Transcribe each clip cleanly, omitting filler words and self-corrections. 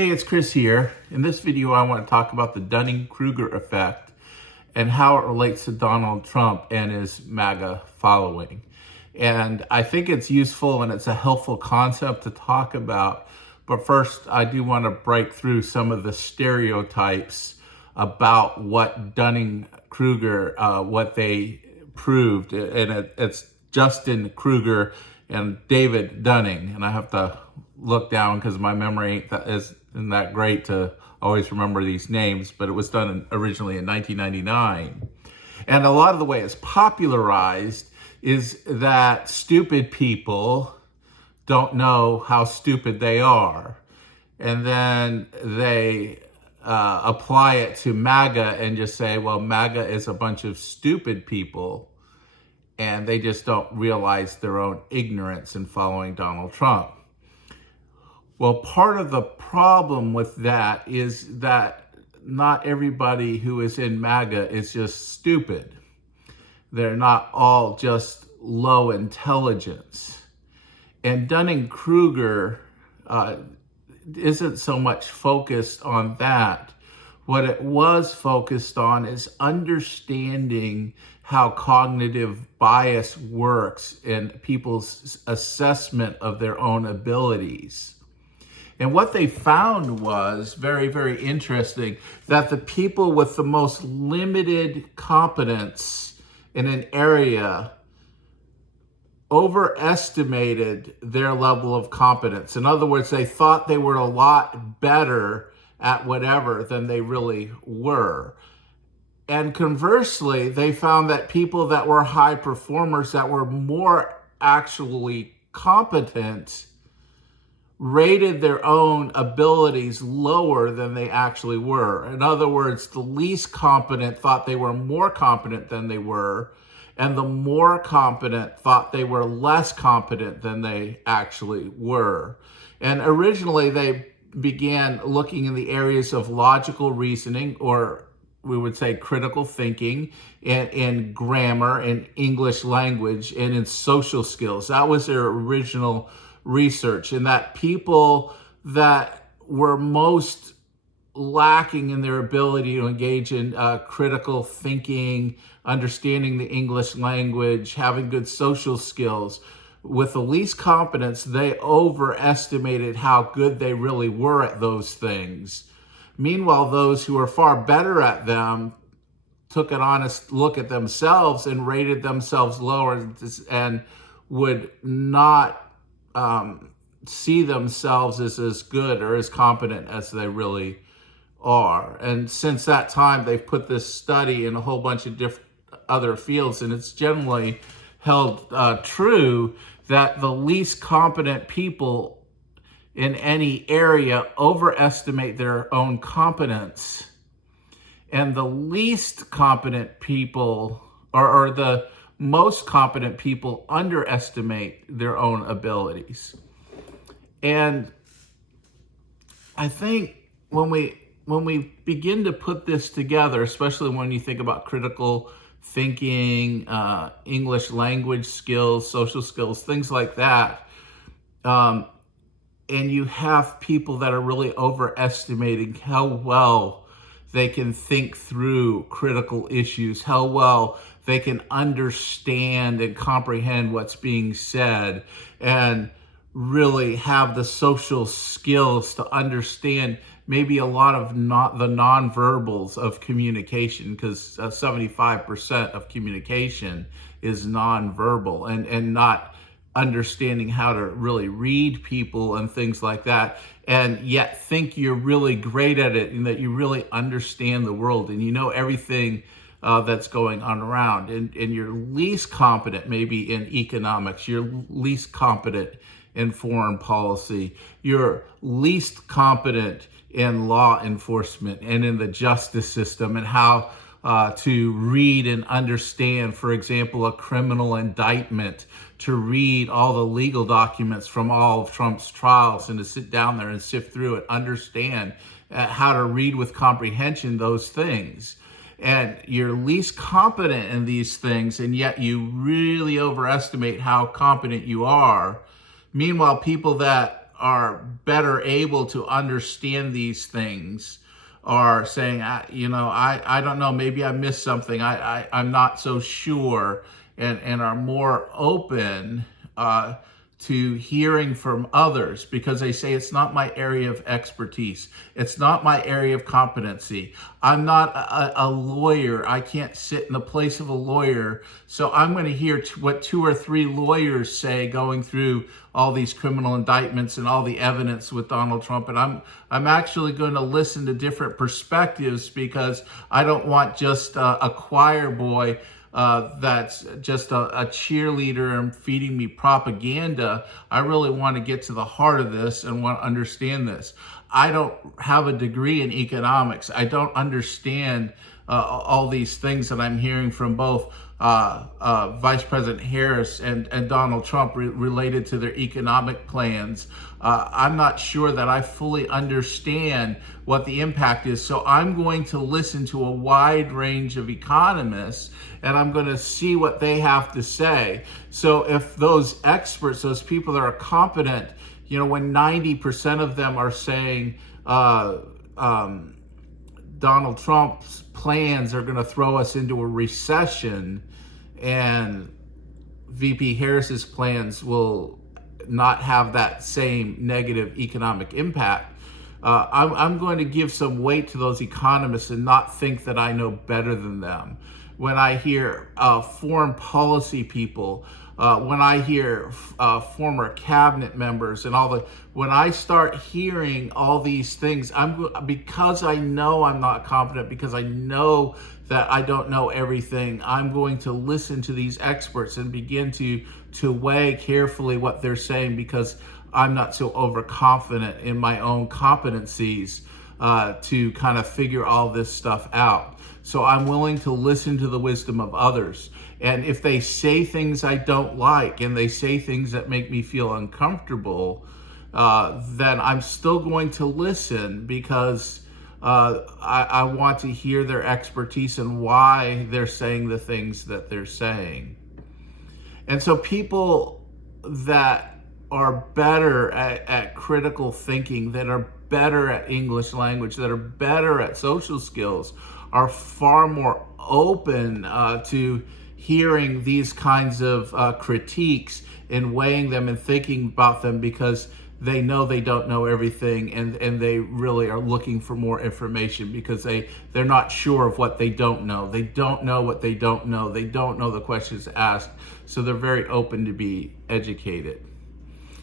Hey, it's Chris here. In this video, I want to talk about the Dunning-Kruger effect and how it relates to Donald Trump and his MAGA following. And I think it's useful and it's a helpful concept to talk about. But first, I do want to break through some of the stereotypes about what Dunning-Kruger, what they proved. And it's Justin Kruger and David Dunning. And I have to look down because my memory isn't that great to always remember these names, but it was done originally in 1999. And a lot of the way it's popularized is that stupid people don't know how stupid they are. And then they apply it to MAGA and just say, well, MAGA is a bunch of stupid people, and they just don't realize their own ignorance in following Donald Trump. Well, part of the problem with that is that not everybody who is in MAGA is just stupid. They're not all just low intelligence. And Dunning-Kruger isn't so much focused on that. What it was focused on is understanding how cognitive bias works in people's assessment of their own abilities. And what they found was very, very interesting, that the people with the most limited competence in an area overestimated their level of competence. In other words, they thought they were a lot better at whatever than they really were. And conversely, they found that people that were high performers, that were more actually competent, rated their own abilities lower than they actually were. In other words, the least competent thought they were more competent than they were, and the more competent thought they were less competent than they actually were. And originally, they began looking in the areas of logical reasoning, or we would say critical thinking, and grammar, and English language, and in social skills. That was their original research, and that people that were most lacking in their ability to engage in critical thinking, understanding the English language, having good social skills, with the least competence, they overestimated how good they really were at those things. Meanwhile, those who were far better at them took an honest look at themselves and rated themselves lower and would not see themselves as good or as competent as they really are. And since that time, they've put this study in a whole bunch of different other fields, and it's generally held true that the least competent people in any area overestimate their own competence, and the least competent people, or the most competent people, underestimate their own abilities. And I think when we begin to put this together, especially when you think about critical thinking, English language skills, social skills, things like that, and you have people that are really overestimating how well they can think through critical issues, how well they can understand and comprehend what's being said, and really have the social skills to understand maybe a lot of the nonverbals of communication, because 75% of communication is nonverbal, and not understanding how to really read people and things like that, and yet think you're really great at it and that you really understand the world and you know everything that's going on around. And you're least competent maybe in economics, you're least competent in foreign policy, you're least competent in law enforcement and in the justice system, and how to read and understand, for example, a criminal indictment, to read all the legal documents from all of Trump's trials, and to sit down there and sift through it, understand how to read with comprehension those things. And you're least competent in these things, and yet you really overestimate how competent you are. Meanwhile, people that are better able to understand these things are saying, I don't know, maybe I missed something. I'm not so sure, and are more open to hearing from others because they say it's not my area of expertise. It's not my area of competency. I'm not a lawyer. I can't sit in the place of a lawyer. So I'm going to hear what 2 or 3 lawyers say going through all these criminal indictments and all the evidence with Donald Trump. And I'm actually going to listen to different perspectives because I don't want just a choir boy that's just a cheerleader and feeding me propaganda. I really want to get to the heart of this and want to understand this. I don't have a degree in economics. I don't understand all these things that I'm hearing from both Vice President Harris and Donald Trump related to their economic plans. I'm not sure that I fully understand what the impact is. So I'm going to listen to a wide range of economists and I'm going to see what they have to say. So if those experts, those people that are competent, when 90% of them are saying Donald Trump's plans are going to throw us into a recession and VP Harris's plans will not have that same negative economic impact, I'm going to give some weight to those economists and not think that I know better than them. When I hear foreign policy people, when I hear former cabinet members and when I start hearing all these things, because I know I'm not competent, because I know that I don't know everything, I'm going to listen to these experts and begin to weigh carefully what they're saying because I'm not so overconfident in my own competencies to kind of figure all this stuff out. So I'm willing to listen to the wisdom of others. And if they say things I don't like and they say things that make me feel uncomfortable, then I'm still going to listen because I want to hear their expertise and why they're saying the things that they're saying. And so people that are better at critical thinking, that are better at English language, that are better at social skills, are far more open to hearing these kinds of critiques and weighing them and thinking about them because they know they don't know everything and they really are looking for more information because they're not sure of what they don't know. They don't know what they don't know. They don't know the questions asked. So they're very open to be educated.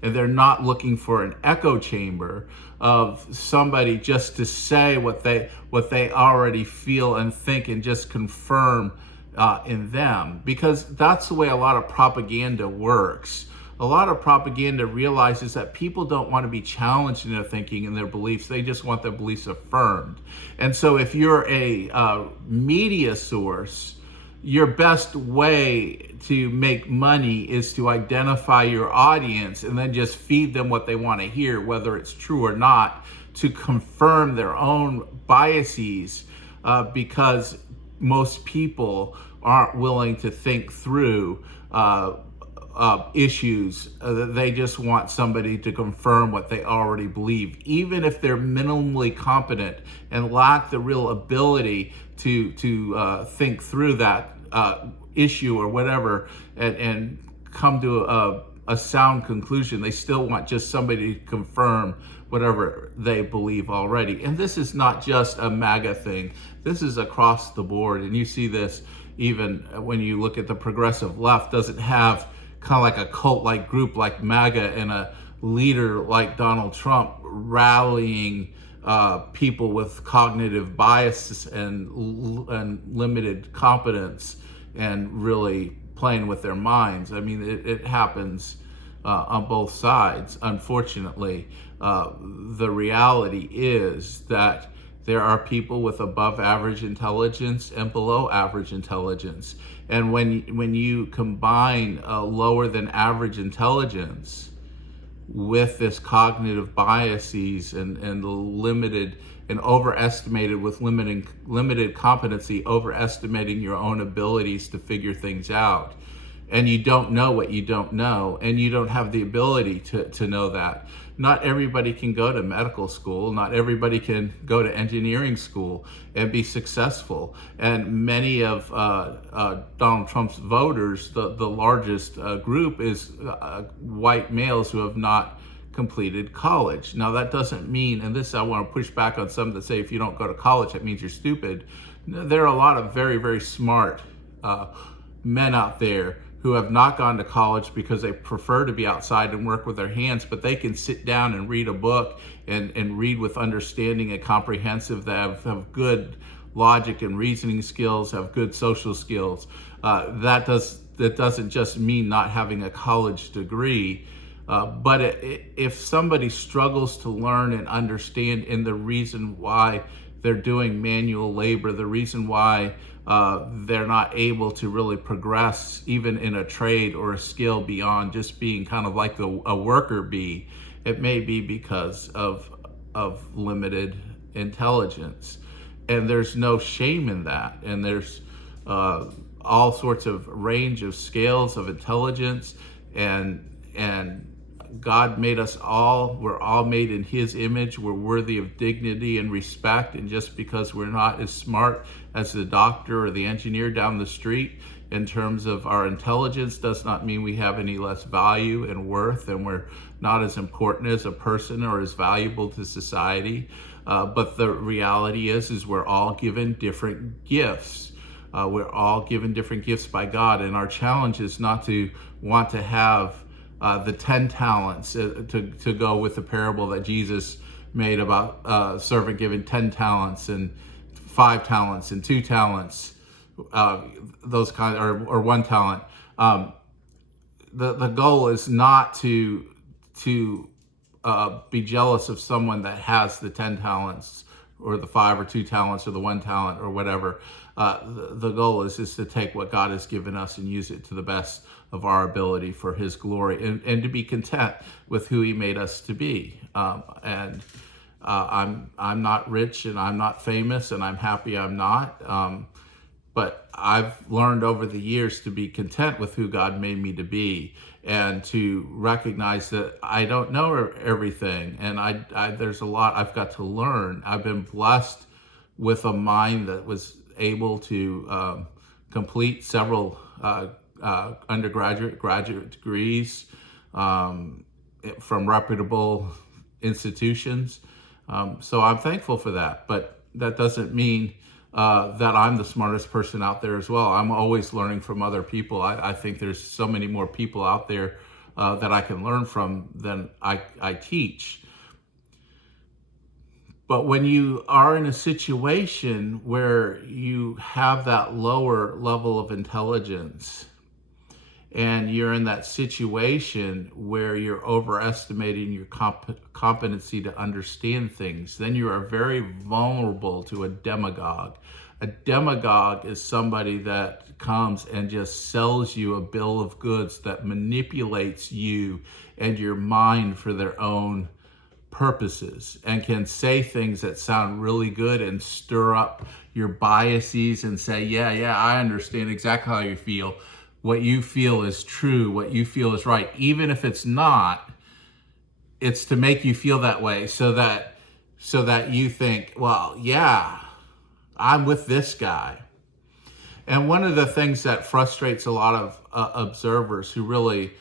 And they're not looking for an echo chamber of somebody just to say what they already feel and think and just confirm in them, because that's the way a lot of propaganda works. A lot of propaganda realizes that people don't want to be challenged in their thinking and their beliefs. They just want their beliefs affirmed. And so if you're a media source, your best way to make money is to identify your audience and then just feed them what they want to hear, whether it's true or not, to confirm their own biases, because most people aren't willing to think through issues. They just want somebody to confirm what they already believe, even if they're minimally competent and lack the real ability to think through that issue or whatever and come to a sound conclusion. They still want just somebody to confirm whatever they believe already. And this is not just a MAGA thing. This is across the board. And you see this even when you look at the progressive left. Doesn't have kind of like a cult-like group like MAGA and a leader like Donald Trump rallying people with cognitive bias and limited competence and really playing with their minds. I mean, it happens on both sides. Unfortunately, the reality is that there are people with above average intelligence and below average intelligence. And when you combine lower than average intelligence with this cognitive biases and limited and overestimated with limited competency, overestimating your own abilities to figure things out, and you don't know what you don't know, and you don't have the ability to know that, not everybody can go to medical school. Not everybody can go to engineering school and be successful. And many of Donald Trump's voters, the largest group is white males who have not completed college. Now that doesn't mean, and this I want to push back on some that say if you don't go to college that means you're stupid. There are a lot of very, very smart men out there who have not gone to college because they prefer to be outside and work with their hands, but they can sit down and read a book and read with understanding and comprehensive, that have good logic and reasoning skills, have good social skills. That doesn't just mean not having a college degree. But if somebody struggles to learn and understand, and the reason why they're doing manual labor, the reason why they're not able to really progress even in a trade or a skill beyond just being kind of like a worker bee, it may be because of limited intelligence. And there's no shame in that. And there's all sorts of range of scales of intelligence, and God made us all. We're all made in His image. We're worthy of dignity and respect. And just because we're not as smart as the doctor or the engineer down the street in terms of our intelligence does not mean we have any less value and worth, and we're not as important as a person or as valuable to society. But the reality is we're all given different gifts. We're all given different gifts by God, and our challenge is not to want to have the 10 talents to go with the parable that Jesus made about servant giving 10 talents and 5 talents and 2 talents, those kind of, or 1 talent. The goal is not to be jealous of someone that has the 10 talents or the 5 or 2 talents or the 1 talent or whatever. The goal is to take what God has given us and use it to the best of our ability for His glory, and to be content with who He made us to be. I'm not rich and I'm not famous, and I'm happy I'm not. But I've learned over the years to be content with who God made me to be, and to recognize that I don't know everything, and there's a lot I've got to learn. I've been blessed with a mind that was able to complete several graduate degrees from reputable institutions. So I'm thankful for that, but that doesn't mean that I'm the smartest person out there as well. I'm always learning from other people. I think there's so many more people out there that I can learn from than I teach. But when you are in a situation where you have that lower level of intelligence, and you're in that situation where you're overestimating your competency to understand things, then you are very vulnerable to a demagogue. A demagogue is somebody that comes and just sells you a bill of goods that manipulates you and your mind for their own purposes, and can say things that sound really good and stir up your biases and say, yeah, I understand exactly how you feel. What you feel is true. What you feel is right. Even if it's not, it's to make you feel that way so that you think, well, yeah, I'm with this guy. And one of the things that frustrates a lot of observers who really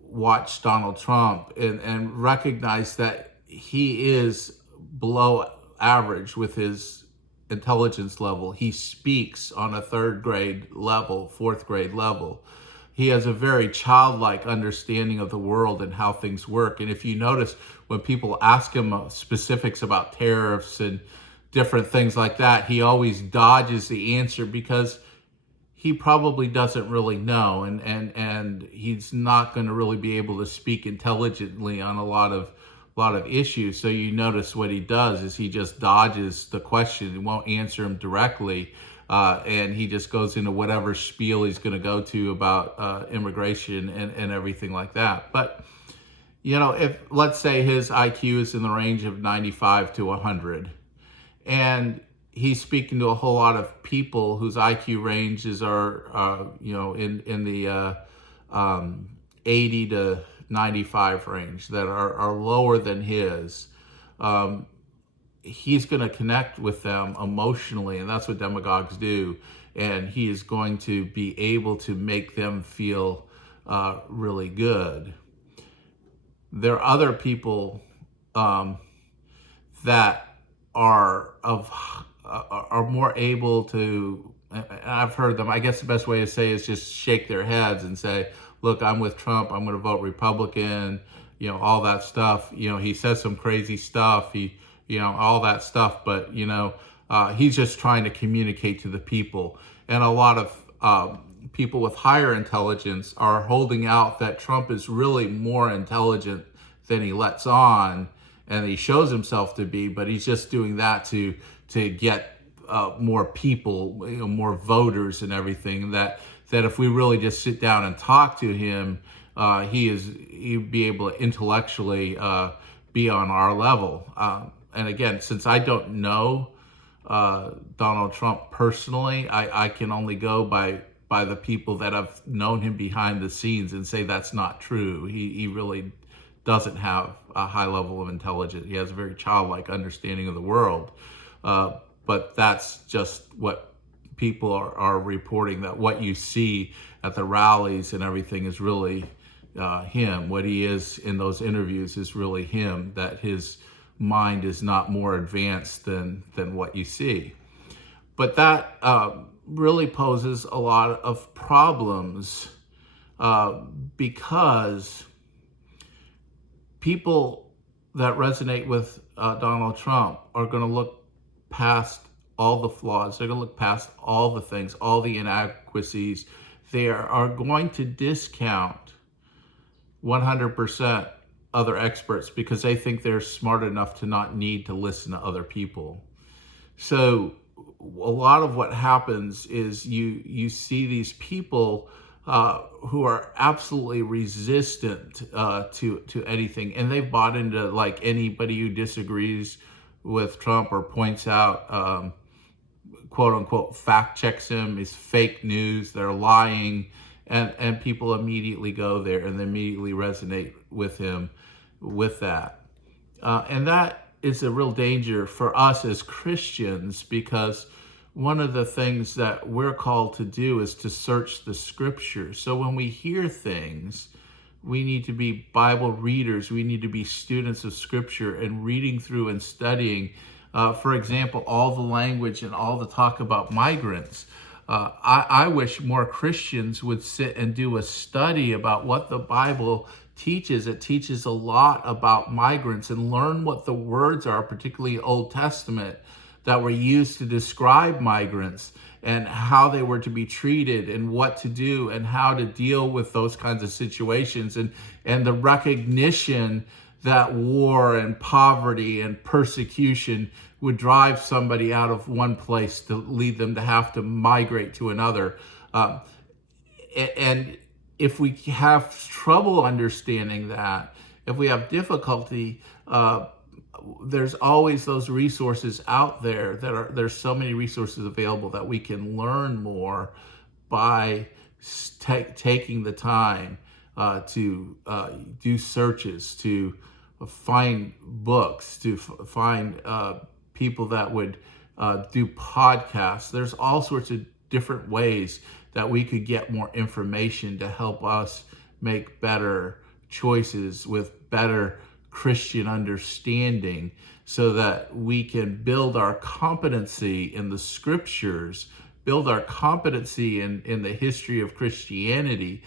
watch Donald Trump and recognize that he is below average with his intelligence level. He speaks on a 3rd grade level, 4th grade level. He has a very childlike understanding of the world and how things work. And if you notice, when people ask him specifics about tariffs and different things like that, he always dodges the answer because he probably doesn't really know, and he's not going to really be able to speak intelligently on a lot of issues. So you notice what he does is he just dodges the question. He won't answer him directly, and he just goes into whatever spiel he's going to go to about immigration and everything like that. But if, let's say, his IQ is in the range of 95 to 100, and he's speaking to a whole lot of people whose IQ ranges are, in the 80 to 95 range that are lower than his, he's going to connect with them emotionally, and that's what demagogues do. And he is going to be able to make them feel really good. There are other people that are more able to, I've heard them, I guess the best way to say is just shake their heads and say, look, I'm with Trump, I'm going to vote Republican, all that stuff. He says some crazy stuff, all that stuff, but he's just trying to communicate to the people. And a lot of people with higher intelligence are holding out that Trump is really more intelligent than he lets on, and he shows himself to be, but he's just doing that to get more people, more voters and everything. That if we really just sit down and talk to him, he'd be able to intellectually be on our level. And again, since I don't know Donald Trump personally, I can only go by the people that have known him behind the scenes and say that's not true. He really doesn't have a high level of intelligence. He has a very childlike understanding of the world. But that's just what people are reporting, that what you see at the rallies and everything is really him. What he is in those interviews is really him, that his mind is not more advanced than what you see. But that really poses a lot of problems because people that resonate with Donald Trump are going to look past all the flaws. They're going to look past all the things, all the inadequacies. They are going to discount 100% other experts because they think they're smart enough to not need to listen to other people. So a lot of what happens is you see these people who are absolutely resistant to anything, and they've bought into, like, anybody who disagrees with Trump or points out, quote unquote, fact checks him, is fake news, they're lying, and people immediately go there and they immediately resonate with him with that. And that is a real danger for us as Christians, because one of the things that we're called to do is to search the scriptures. So when we hear things, we need to be Bible readers. We need to be students of scripture and reading through and studying. For example, all the language and all the talk about migrants. I wish more Christians would sit and do a study about what the Bible teaches. It teaches a lot about migrants, and learn what the words are, particularly Old Testament, that were used to describe migrants and how they were to be treated and what to do and how to deal with those kinds of situations, and the recognition that war and poverty and persecution would drive somebody out of one place to lead them to have to migrate to another. And if we have trouble understanding that, if we have difficulty, there's always those resources out there there's so many resources available that we can learn more by taking the time to do searches, to find books, to find people that would do podcasts. There's all sorts of different ways that we could get more information to help us make better choices with better Christian understanding, so that we can build our competency in the scriptures, build our competency in the history of Christianity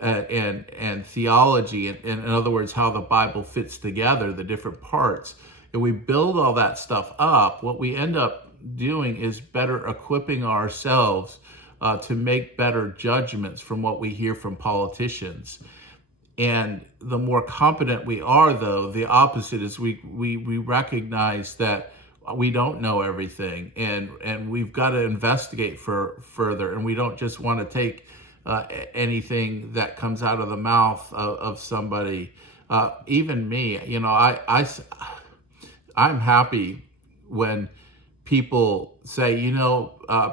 and theology, and in other words, how the Bible fits together, the different parts. If we build all that stuff up, what we end up doing is better equipping ourselves to make better judgments from what we hear from politicians. And the more competent we are, though, the opposite is we recognize that we don't know everything, and we've got to investigate further, and we don't just want to take anything that comes out of the mouth of somebody. Even me, I'm happy when people say,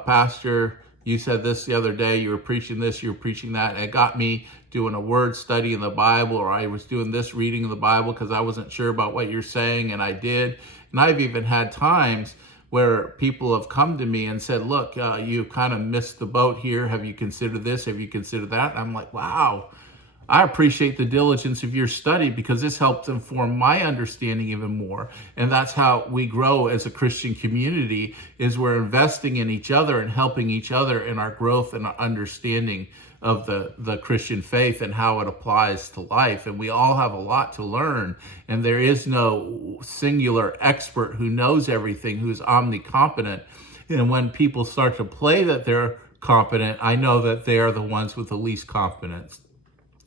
Pastor, you said this the other day, you were preaching this, you were preaching that, and it got me doing a word study in the Bible, or I was doing this reading in the Bible because I wasn't sure about what you're saying, and I did. And I've even had times where people have come to me and said, look, you kind of missed the boat here. Have you considered this? Have you considered that? And I'm like, wow, I appreciate the diligence of your study, because this helps inform my understanding even more. And that's how we grow as a Christian community, is we're investing in each other and helping each other in our growth and our understanding of the Christian faith and how it applies to life. And we all have a lot to learn. And there is no singular expert who knows everything, who's omnicompetent. And when people start to play that they're competent, I know that they are the ones with the least competence.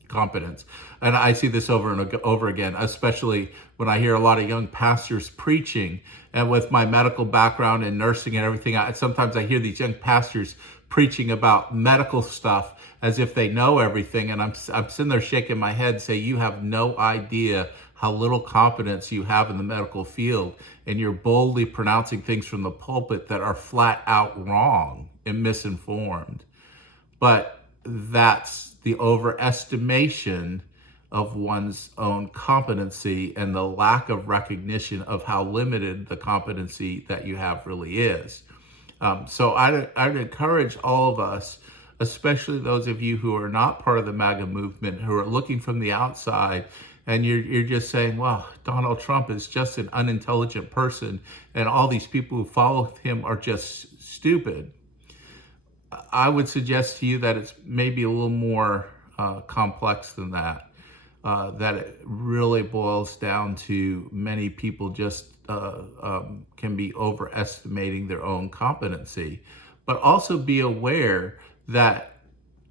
And I see this over and over again, especially when I hear a lot of young pastors preaching. And with my medical background and nursing and everything, sometimes I hear these young pastors preaching about medical stuff as if they know everything. And I'm sitting there shaking my head, say, you have no idea how little competence you have in the medical field. And you're boldly pronouncing things from the pulpit that are flat out wrong and misinformed. But that's the overestimation of one's own competency and the lack of recognition of how limited the competency that you have really is. So I'd encourage all of us, especially those of you who are not part of the MAGA movement, who are looking from the outside, and you're just saying, well, Donald Trump is just an unintelligent person, and all these people who follow him are just stupid. I would suggest to you that it's maybe a little more complex than that. That it really boils down to many people just can be overestimating their own competency, but also be aware that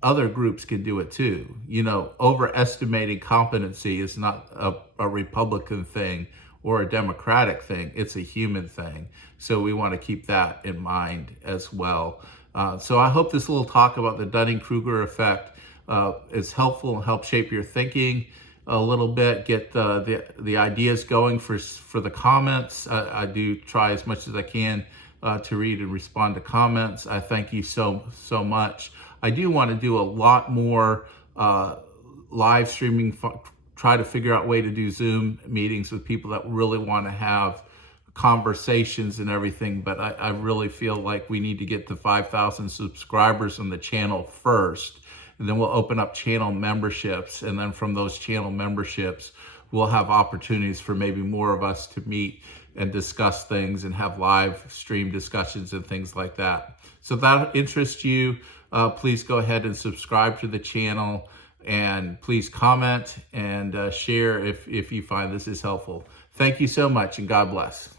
other groups can do it too. You know, overestimating competency is not a Republican thing or a Democratic thing. It's a human thing. So we want to keep that in mind as well. So I hope this little talk about the Dunning-Kruger effect is helpful and help shape your thinking a little bit, get the ideas going for the comments. I do try as much as I can to read and respond to comments. I thank you so much. I do want to do a lot more live streaming, try to figure out a way to do Zoom meetings with people that really want to have conversations and everything, but I really feel like we need to get to 5,000 subscribers on the channel first, and then we'll open up channel memberships, and then from those channel memberships we'll have opportunities for maybe more of us to meet and discuss things and have live stream discussions and things like that. So if that interests you, please go ahead and subscribe to the channel, and please comment and share if you find this is helpful. Thank you so much, and God bless.